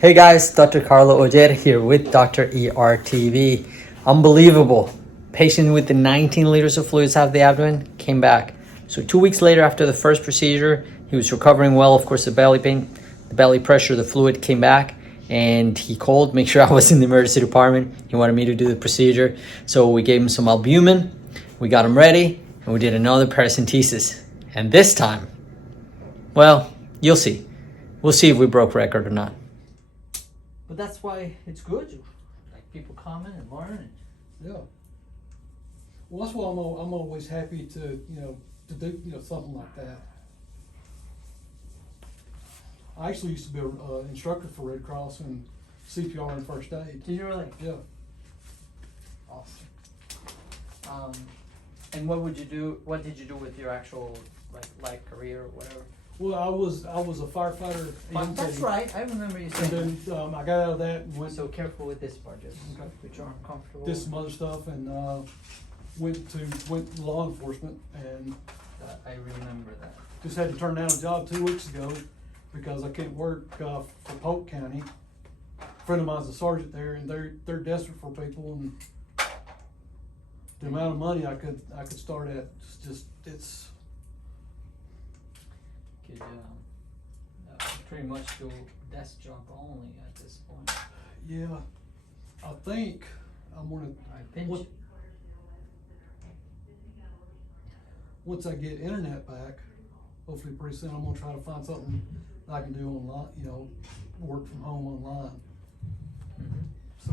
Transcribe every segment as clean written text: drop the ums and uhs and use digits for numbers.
Hey guys, Dr. Carlo Ojer here with Dr. ERTV. Unbelievable. Patient with the 19 liters of fluids out of the abdomen came back. So 2 weeks later after the first procedure, he was recovering well. Of course, the belly pain, the belly pressure, the fluid came back, and he called, make sure I was in the emergency department. He wanted me to do the procedure. So we gave him some albumin, we got him ready, and we did another paracentesis. And this time, well, you'll see. We'll see if we broke record or not. But that's why it's good. Like, people comment and learn. And yeah. Well, that's why I'm always happy to do something like that. I actually used to be an instructor for Red Cross and CPR and first aid. Did you really? Yeah. Awesome. And what would you do? What did you do with your actual life career or whatever? Well, I was a firefighter. That's right. I remember you saying. And then I got out of that and went. So careful with this part, just okay. Which are uncomfortable. Did some other stuff and went to law enforcement and. I remember that. Just had to turn down a job 2 weeks ago because I couldn't work for Polk County. A friend of mine's a sergeant there, and they're desperate for people, and the amount of money I could start at it's. Could pretty much do desk job only at this point. Yeah, I think I'm gonna. Once I get internet back, hopefully pretty soon, I'm gonna try to find something that I can do online. Work from home online. So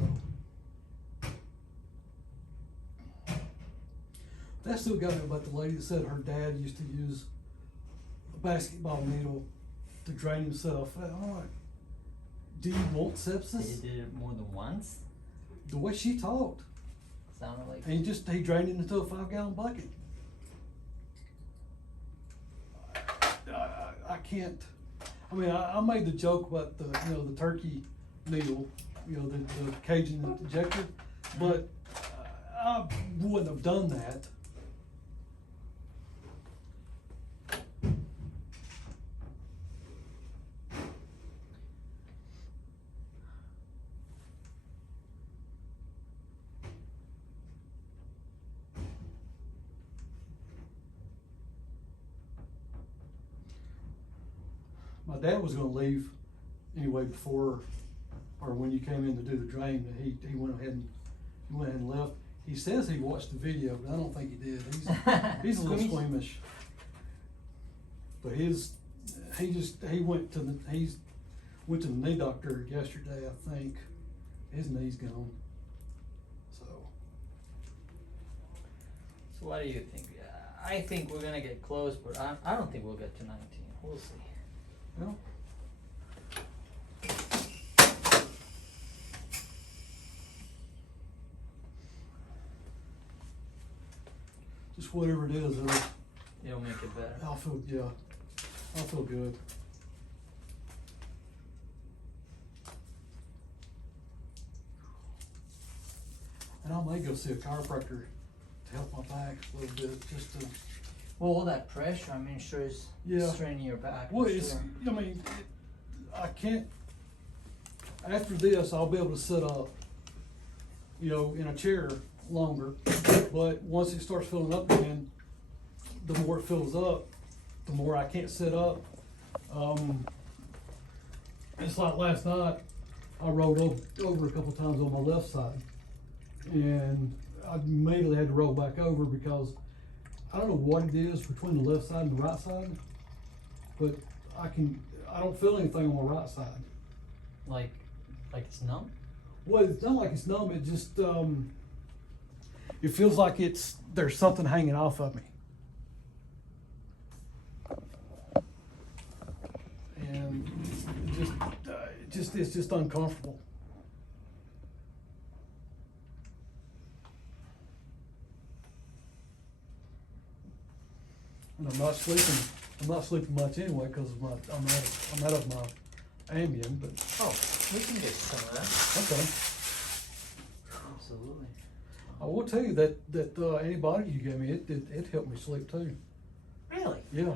that still got me about the lady that said her dad used to use a basketball needle to drain himself. I'm like, do you want sepsis? He did it more than once? The way she talked. Sounded like. And he drained it into a 5-gallon bucket. I can't. I mean, I made the joke about the turkey needle, the Cajun injector, but I wouldn't have done that. My dad was going to leave anyway before, or when you came in to do the drain. He went ahead and left. He says he watched the video, but I don't think he did. He's a little squeamish. But he went to the knee doctor yesterday. I think his knee's gone. So what do you think? I think we're gonna get close, but I don't think we'll get to 19. We'll see. Well, just whatever it is, it'll make it better. I'll feel good. And I may go see a chiropractor to help my back a little bit, just to. Well, all that pressure, I mean, sure is straining your back. Well, I can't. After this, I'll be able to sit up, in a chair longer. But once it starts filling up again, the more it fills up, the more I can't sit up. It's like last night, I rolled over a couple times on my left side, and I immediately had to roll back over because I don't know what it is between the left side and the right side, but I don't feel anything on my right side. Like it's numb? Well, it's not like it's numb. It just it feels like there's something hanging off of me, and it's just uncomfortable. And I'm not sleeping much anyway because I'm out of my Ambien. But we can get some of that. Okay. Absolutely. I will tell you that antibiotic you gave me, it helped me sleep too. Really? Yeah.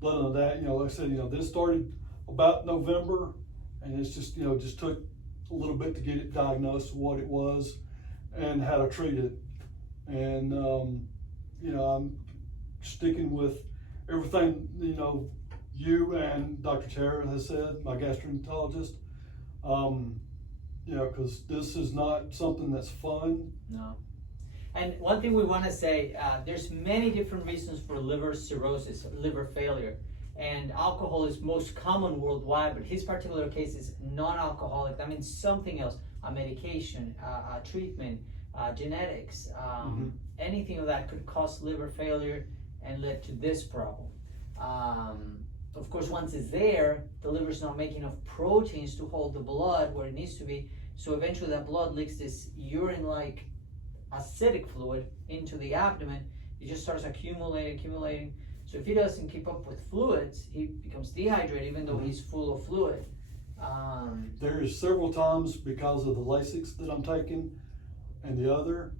but other than that, like I said, this started about November, and it's just, just took a little bit to get it diagnosed, what it was, and how to treat it. And, I'm sticking with everything, you and Dr. Tara has said, my gastroenterologist, because this is not something that's fun. No. And one thing we want to say, there's many different reasons for liver cirrhosis, liver failure. And alcohol is most common worldwide, but his particular case is non-alcoholic. That means something else, a medication, a treatment, genetics, anything of that could cause liver failure and lead to this problem. Of course, once it's there, the liver's not making enough proteins to hold the blood where it needs to be. So eventually that blood leaks this urine-like acidic fluid into the abdomen. It just starts accumulating. So if he doesn't keep up with fluids, he becomes dehydrated even though he's full of fluid. There's several times because of the Lasix that I'm taking and the other,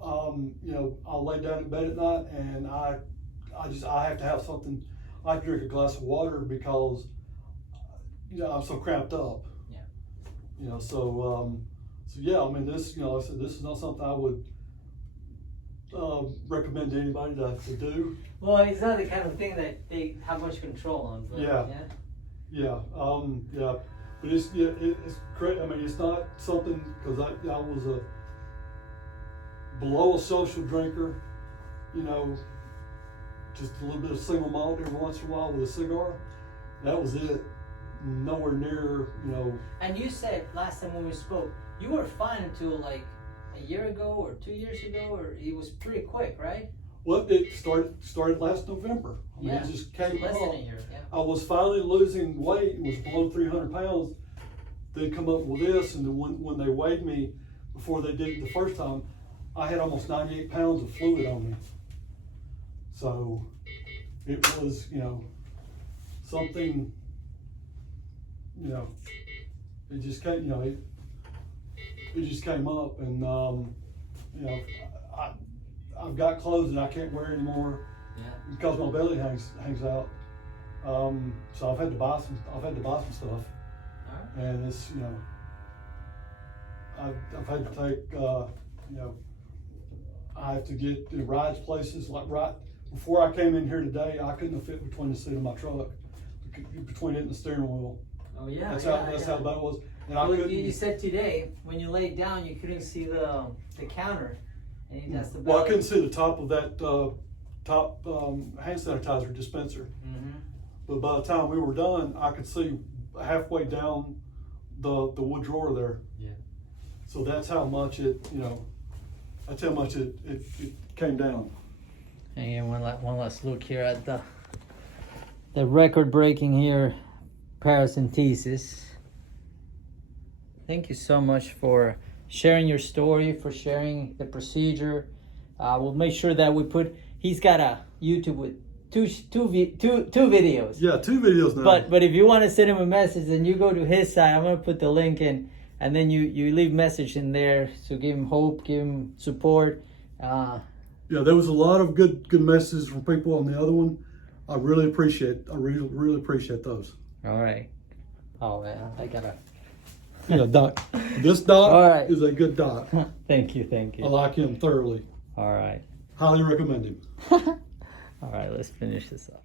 I'll lay down in bed at night and I have to have something. I have to drink a glass of water because, I'm so cramped up. Yeah. So yeah, I mean, this, like I said, this is not something I would recommend to anybody to do. Well, it's not the kind of thing that they have much control on. But yeah. But it's great. I mean, it's not something, because I was below a social drinker, just a little bit of single malt every once in a while with a cigar. That was it. Nowhere near, And you said last time when we spoke, you were fine until like a year ago or 2 years ago, or it was pretty quick, right? Well, it started last November. I mean, it just came less up. than a year. Yeah. I was finally losing weight. It was below 300 pounds. They come up with this, and then when they weighed me before they did it the first time, I had almost 98 pounds of fluid on me. So it was, something, it just came, it just came up, and I've got clothes that I can't wear anymore because my belly hangs out. So I've had to buy some stuff. And it's, I've had to take, I have to get the rides places, like right before I came in here today, I couldn't have fit between the seat of my truck, between it and the steering wheel. Oh yeah. That's how bad it was. And I couldn't. You said today when you laid down, you couldn't see the counter, and that's the. Well, I couldn't see the top of that top hand sanitizer dispenser. But by the time we were done, I could see halfway down the wood drawer there. Yeah. So that's how much it, that's how much it came down. And again, one last look here at the record-breaking here paracentesis. Thank you so much for sharing your story, for sharing the procedure. We'll make sure that we put. He's got a YouTube with two videos. Yeah, 2 videos now. But if you want to send him a message, then you go to his side. I'm gonna put the link in, and then you leave message in there. So give him hope, give him support. Yeah, there was a lot of good messages from people on the other one. I really appreciate those. All right. Oh man, I gotta. Yeah, doc. This doc All right. is a good doc. Thank you. I like him thoroughly. All right. Highly recommend him. All right, let's finish this up.